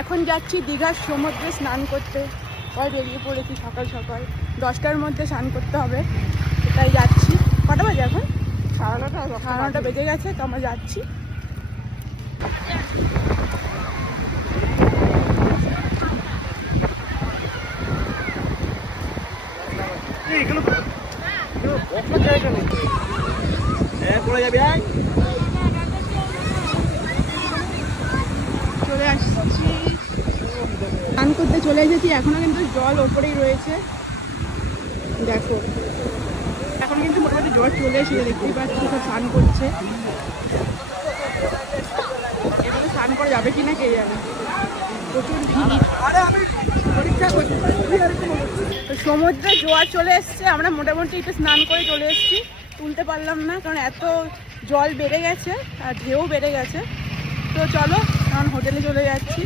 এখন যাচ্ছি দীঘার সমুদ্রে স্নান করতে। বেরিয়ে পড়েছি সকাল সকাল, 10টার মধ্যে স্নান করতে হবে, তাই যাচ্ছি। কটা বাজে এখন? 9:30 বেজে গেছে, তো আমরা যাচ্ছি। চলে আসছি, স্নান করতে চলে এসেছি। এখনো কিন্তু জল ওপরেই রয়েছে, দেখো এখন কিন্তু মোটামুটি জল চলে এসেছে, দেখতেই পাচ্ছি সব স্নান করছে। এখানে স্নান করা যাবে কিনা কে জানে, প্রচুর ভিড়। পরীক্ষা করছি। তো সমুদ্রে জোয়ার চলে এসছে, আমরা মোটামুটি একটু স্নান করে চলে এসেছি। তুলতে পারলাম না কারণ এত জল বেড়ে গেছে আর ঢেউ বেড়ে গেছে। তো চলো এখন হোটেলে চলে যাচ্ছি।